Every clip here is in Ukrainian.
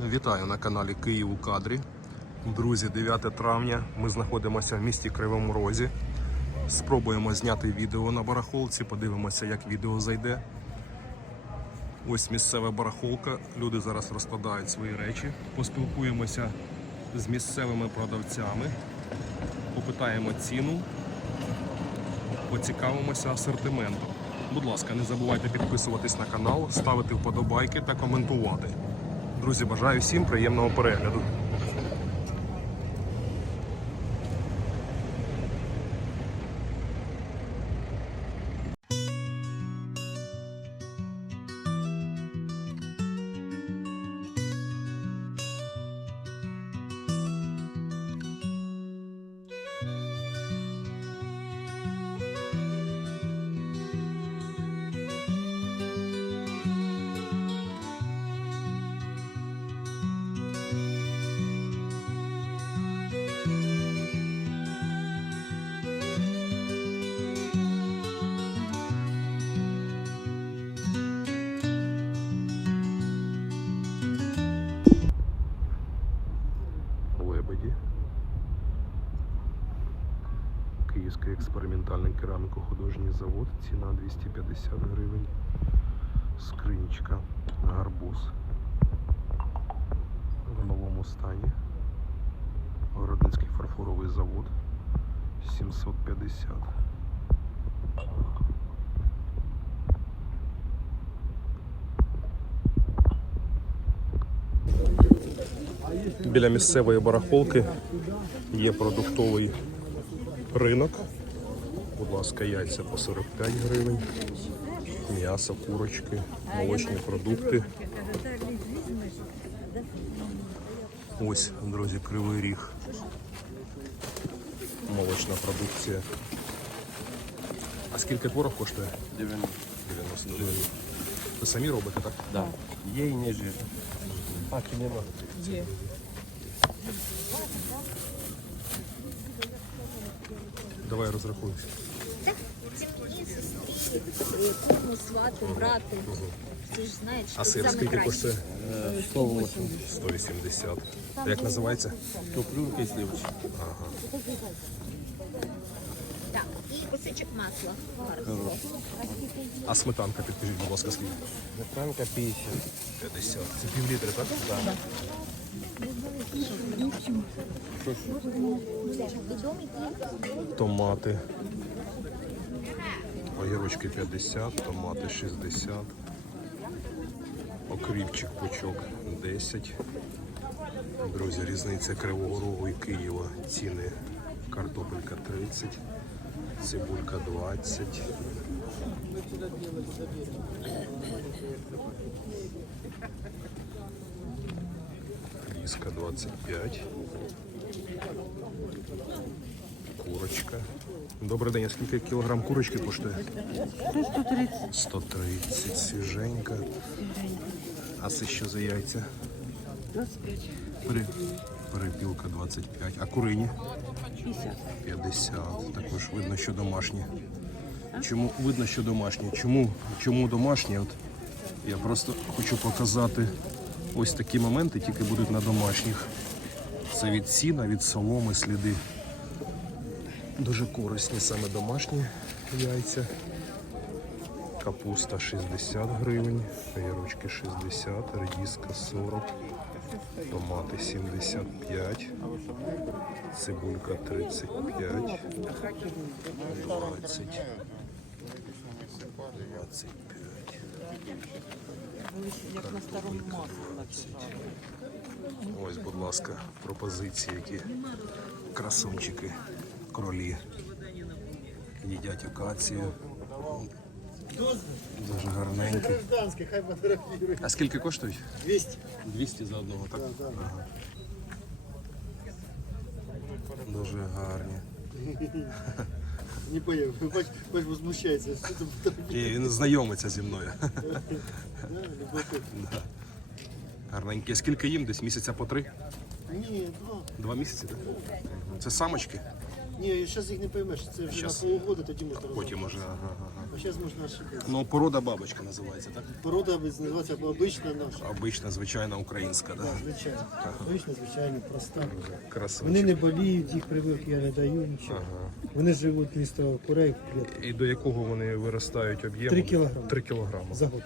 Вітаю на каналі Київ у кадрі. Друзі, 9 травня. Ми знаходимося в місті Кривому Розі. Спробуємо зняти відео на барахолці, подивимося, як відео зайде. Ось місцева барахолка. Люди зараз розкладають свої речі. Поспілкуємося з місцевими продавцями, попитаємо ціну, поцікавимося асортиментом. Будь ласка, не забувайте підписуватись на канал, ставити вподобайки та коментувати. Друзі, бажаю всім приємного перегляду. 750. Біля місцевої барахолки є продуктовий ринок. Будь ласка, яйця по 45 гривень, м'ясо, курочки, молочні продукти. Ось, друзі, кривий ріг. Молочна продукція. А скільки творог коштує? 90. 90 гривень. Ви самі робите, так? Да. Є і не жир. А, чи нема? Давай мені сестрі, кому свати, брати. Ти ж знаєш, А сир саме скільки краще. коштує? 108. 180. Як називається? Туплюнка і сливочка. Так, і кусочок масла. А сметанка, підкажіть, будь ласка, скільки? Сметанка 50. 50. Це пів літри, так? Так. Томати. Огірочки 50, томати 60. Окріпчик пучок 10. Друзі, різниця Кривого Рогу і Києва. Ціни картопелька 30, цибулька 20. Ліска 25. Курочка. Добрий день, а скільки кілограм курочки коштує? 130. 130, свіженька. А це що за яйця? 25. Пере... Перепілка 25. А курині? 50. 50. Також видно, що домашні. Чому видно, що домашні? Чому, чому домашні? От я просто хочу показати ось такі моменти, тільки будуть на домашніх. Це від сіна, від соломи сліди. Дуже корисні саме домашні яйця. Капуста 60 гривень, огірочки 60, редіска 40, томати 75, цибулька 35, 20, 25. Картопелька 20. Ось, будь ласка, пропозиції, які красунчики, кролі. Їдять акацію. Дуже. Гражданський, хай фотографірує. А скільки коштують? 200. 200 за одного, так? Ага. Дуже гарні. Не бач, бач возмущається. Що там фотографірує? Він знайомиться зі мною. Да, любопитно. Гарненькі. Скільки їм? Десь місяця по три? Ні, два. Два місяці, так? Це самочки? Ні, зараз їх не поймеш. Це вже Щас. на полгода, тоді можна Потім уже. Ага, ага. А зараз можна ошибитися. Ну, порода бабочка називається, так? Порода називається обична наша. Обична, звичайна українська, да? Звичайно. Обична, звичайно, проста. Вони Красавчик. не боліють, їх привив, я не даю нічого. Вони живуть місто курей в клітці. І до якого вони виростають об'єму? Три кілограми. 3 кілограми. За год.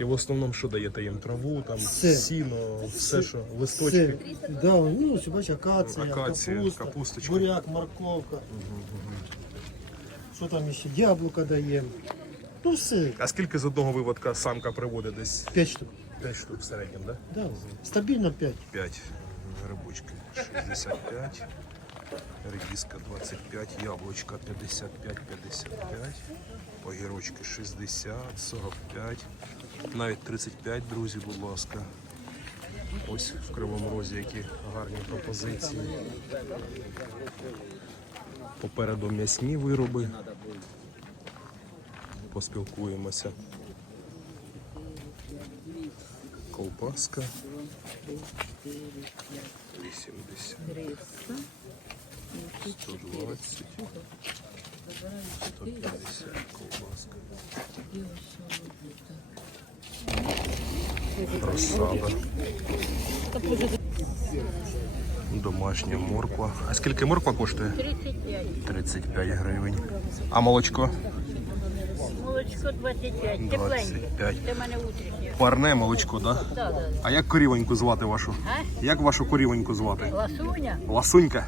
І в основному що даєте їм? Траву, там, Все. сіно, все, що, листочки. Все. Да, ну, ось бачиш, акація, Акація, капуста, капусточка. буряк, морковка. Що там ще? Яблука даємо. Ну все, А скільки з одного виводка самка приводить десь 5 штук. 5 штук в середньому, да? Да, стабільно 5. 5 грибочки 65, редиска 25, яблучка 55, 55, огірочки 60, 45, навіть 35, друзі, будь ласка. Ось в Кривому Розі які гарні пропозиції. Попереду м'ясні вироби. Поспілкуємося. Ковбаска. 80, 120, 150 ковбаска. Розсада. Домашня морква. А скільки морква коштує? 35. 35 гривень. А молочко? Молочко 25. Тепленьке. 25. Це в мене утрішнє. Парне молочко, так? Да? Да, да. А як корівоньку звати вашу? А? Як вашу корівоньку звати? Ласуня, Ласунька?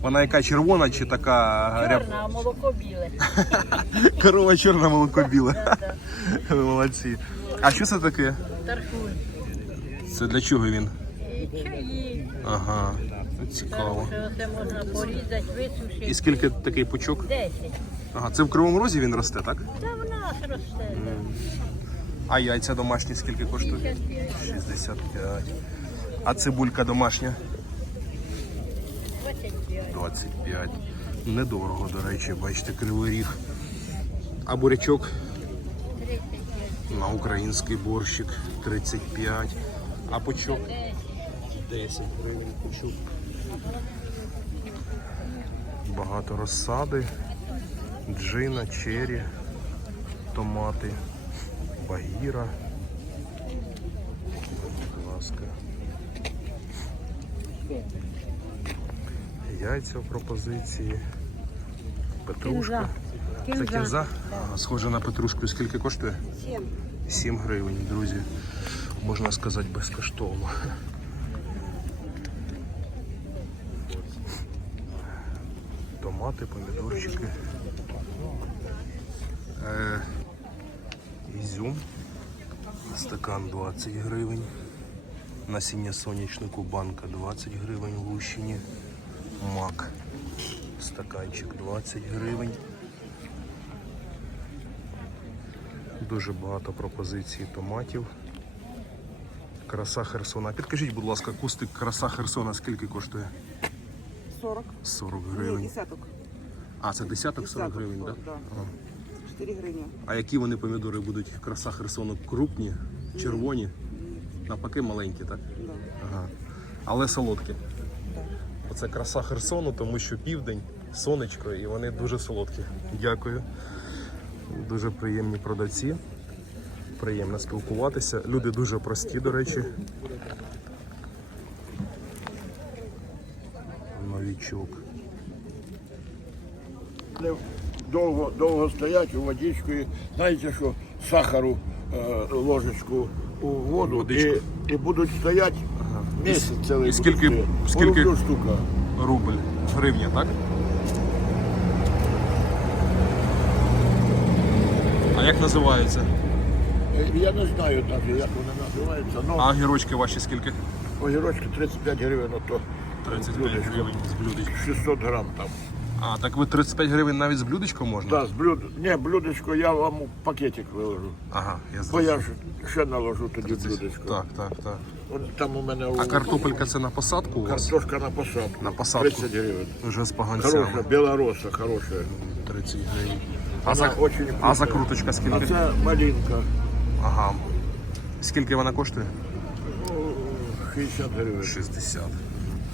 Вона яка червона чи така ряб... чорна, а молоко біле. Корова чорна, молоко біле. Ви молодці. А що це таке? Тархун. Це для чого він? Чаї. Ага, цікаво. Це можна порізати, І скільки такий пучок? 10. Ага, це в кривому розі він росте, так? Та в нас росте. А яйця домашні скільки коштують? 65. А цибулька домашня? 25. 25. Недорого, до речі, бачите, кривий ріг. А бурячок 35. На український борщик 35. А пучок 10 гривень пучок. Багато розсади, джина, чері, томати, багіра. Будь ласка. Яйця в пропозиції. Петрушка. Це кінза? Схоже на петрушку. Скільки коштує? 7. 7 гривень, друзі. Можна сказати безкоштовно. Томати, помідорчики. Е, ізюм. Стакан 20 гривень. Насіння сонячнику банка 20 гривень в Лущині. Мак. Стаканчик 20 гривень. Дуже багато пропозицій томатів. Краса Херсона. Підкажіть, будь ласка, кустик краса Херсона скільки коштує? 40. 40 Ні, гривень. десяток. А, це десяток 40 Десяток, гривень, так? да. Ага. 4 гривні. А які вони помідори будуть? Краса Херсону крупні, червоні, навпаки маленькі, так? Да. Ага. Але солодкі. Оце краса Херсону, тому що південь, сонечко, і вони дуже солодкі. Дякую. Дуже приємні продавці. Приємно спілкуватися. Люди дуже прості, до речі. Новічок. Довго, довго стоять у водичку. І знаєте, що сахару е, ложечку у воду Водичку. і, і будуть стояти місяць цілий. І скільки- скільки- штука. Рубль. Гривня, так? А як називається? Е, Я не знаю навіть, як вони називаються, А але огірочки ваші скільки? огірочки 35 гривень, а то 35 гривень з блюдечком. 600 грам там. А, так ви 35 гривень навіть з блюдечком можна? Да, з блюд... Ні, блюдечко я вам у пакетик виложу. Ага, я Бо я ж ще наложу тоді 30. блюдечко. Так, так, так. От там у мене А картопелька це на посадку у вас? картошка на посадку. На посадку. 30 гривень. Вже з поганцями. Хорошая, белороса, хорошая. 30 гривень. А, Вона за... очень а вкусна. закруточка А скільки? це малинка. Ага. Скільки вона коштує? Ну, 60 гривень. 60.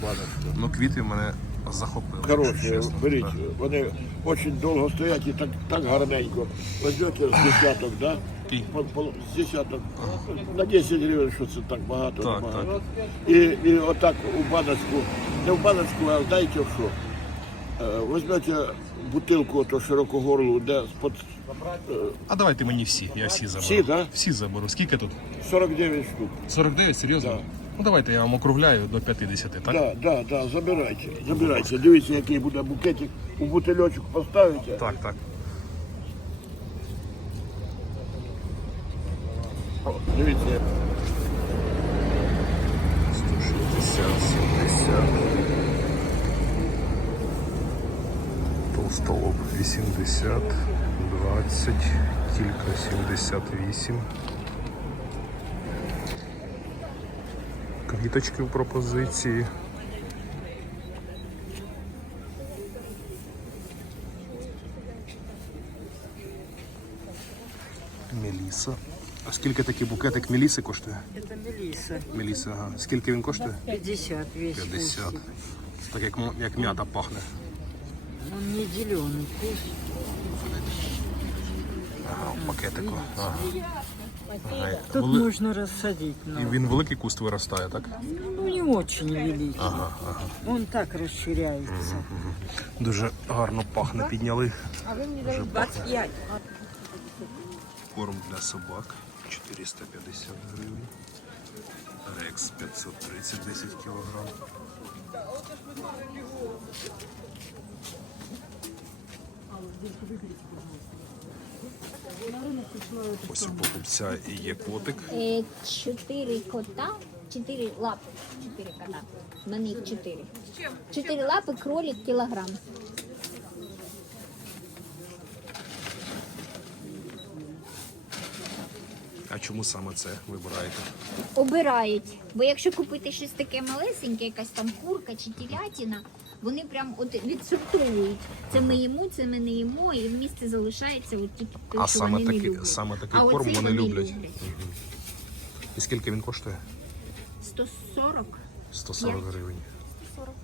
баночка. Ну, квіти в мене Захопили. Хороші, чесно. беріть. Да. Вони дуже довго стоять і так, так гарненько. Возьмете з десяток, да? Який? По- по- З десяток. На 10 гривень, що це так багато. Так, багато. І, і отак у баночку, не в баночку, а знаєте в що? Е, Возьмете бутилку ото широкогорлу, де з-под А давайте мені всі, я всі заберу. Всі, да? Всі заберу. Скільки тут? 49 штук. 49, серйозно? Да. Ну давайте я вам округляю до 50, так? Да, да, да, забирайте, забирайте. Дивіться, який буде букетик. У бутильочок поставите. Так, так. О, Дивіться. 160, 70. Толстолоб 80, 20, тільки 78. Квіточки в пропозиції. Меліса. А скільки такий букетик меліси коштує? Это Мелиса. Меліса, ага. Скільки він коштує? 50 весь 50. Так як, як м'ята пахне. Он не зеленый вкус. Ага, в пакетику. Ага. Ага. Тут Вели- можно рассадить. І Но... він великий куст виростає, так? Ну, не очень великий. Ага, ага. Он так расширяется. Дуже гарно пахне, підняли. Дуже пахне. 25. Корм для собак 450 гривень. Рекс 530 10 кілограм. Ось у покупця і є котик. Е, Чотири кота, чотири лапи, чотири кота. На них чотири. Чотири лапи, кролик, кілограм. А чому саме це вибираєте? Обирають. Бо якщо купити щось таке малесеньке, якась там курка чи телятина, вони прям от відсортовують. Це ми їмо, це ми не їмо, і в місті залишається от тільки те, А що саме вони не такі- люблять. саме такий а корм оцей вони люблять? 140. І скільки він коштує? 140 П'ять. гривень. 140.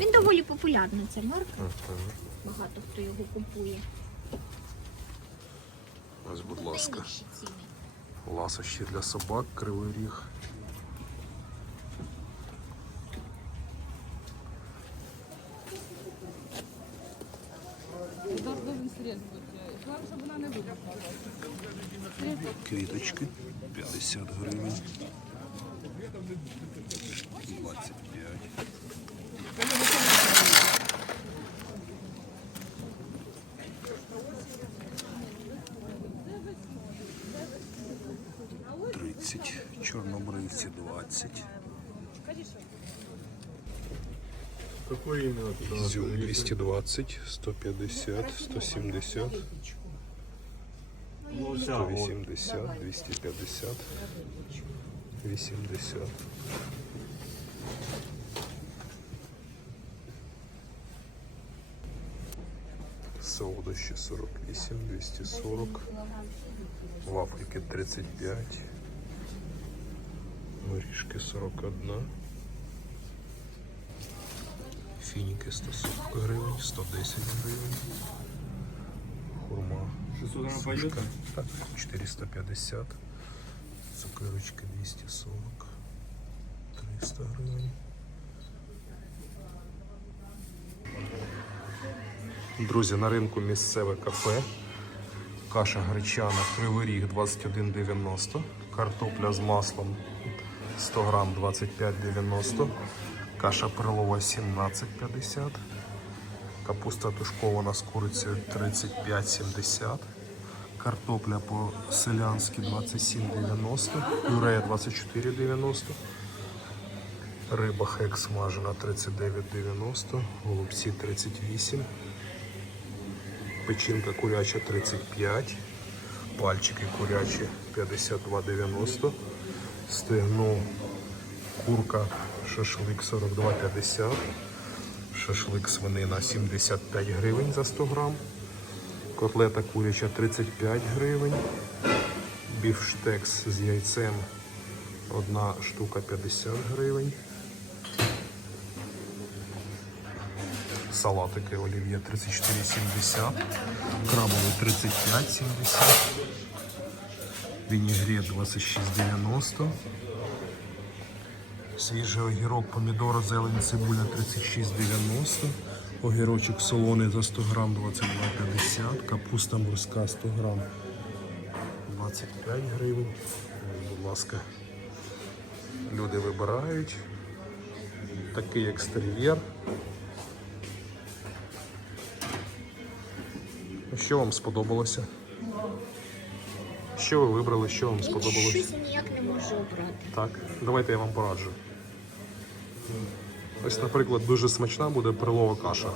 Він доволі популярний, це марка. Багато хто його купує. Ось, будь ласка. Найнижчі ціни. Ласощі для собак, кривий ріг. Квіточки 50 гривень. 25. Тридцять, чорнобривці 20. Какой именно туда? Изюм 220, 150, 170, Ну, вся, вот. 180, 250, 80. Солодощі 48, 240, вафельки 35, горішки 41. Фініки 140 гривень, 110 гривень. Хурма 600 грамм пойдет? так, 450. Цукерочки 240. 300 гривень. Друзі, на ринку місцеве кафе. Каша гречана Кривий Ріг 21,90. Картопля з маслом 100 грам 25,90. Каша перлова 17,50. Капуста тушкована з курицею 35,70. Картопля по-селянськи 27,90. Пюре 24,90. Риба хек смажена 39,90. Голубці 38. Печінка куряча 35. Пальчики курячі 52,90. Стегно курка шашлик 42,50. Шашлик свинина 75 гривень за 100 грам. Котлета куряча 35 гривень. Біфштекс з яйцем Одна штука 50 гривень. Салатики олів'є 34,70. Крабовий 35,70. Вінігрет 26,90. Свіжий огірок, помідор, зелень, цибуля 36,90. Огірочок солоний за 100 грам 22,50. Капуста морська 100 грам 25 гривень. Будь ласка, люди вибирають. Такий екстер'єр. Що вам сподобалося? Що ви вибрали, що вам Я сподобалося? щось ніяк не можу обрати. Так, давайте я вам пораджу. Ось, наприклад, дуже смачна буде перлова каша.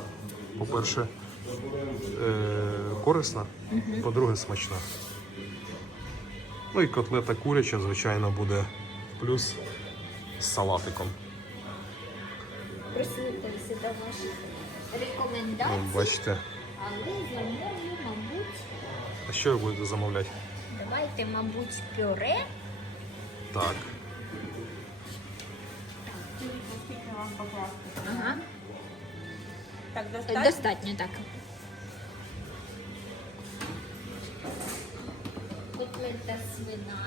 По-перше, е- корисна, по-друге, смачна. Ну і котлета куряча, звичайно, буде плюс з салатиком. Прислухаюся до ваших Ну, бачите, але замовлю, мабуть, а що ви будете замовляти? давайте, мабуть, пюре. Так. Ага. Так, Е, достатньо? Достатньо так. Котлета свина.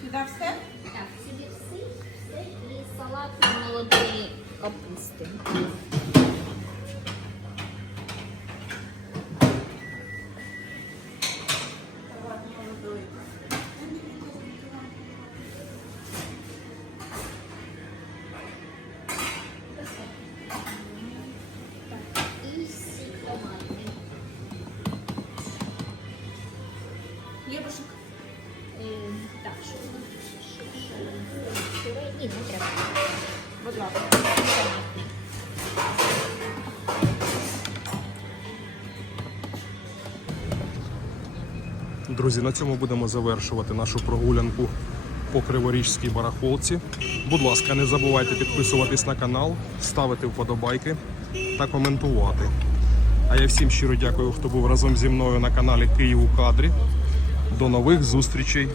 Сюди все? Так, сюди все, все і салат з молодої капусти. Так, що? Ні, не треба. Друзі, на цьому будемо завершувати нашу прогулянку по Криворіжській барахолці. Будь ласка, не забувайте підписуватись на канал, ставити вподобайки та коментувати. А я всім щиро дякую, хто був разом зі мною на каналі Київ у кадрі. До нових зустрічей!